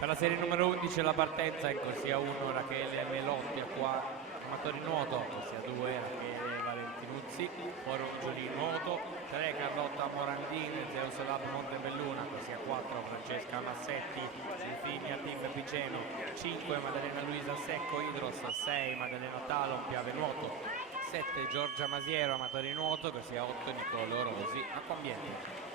Per la serie numero 11 la partenza in corsia 1 Rachele Melotti, qua amatori nuoto, corsia 2 Rachele Valentinuzzi, Foroggioli nuoto, 3 Carlotta Morandini, Zeus Lab Montebelluna, corsia 4 Francesca Massetti, Silfinia Team Piceno, 5 Maddalena Luisa Secco Idros, 6 Maddalena Talon Piave Nuoto, 7 Giorgia Masiero amatori nuoto, corsia 8 Nicolo Rosi Acquambiente.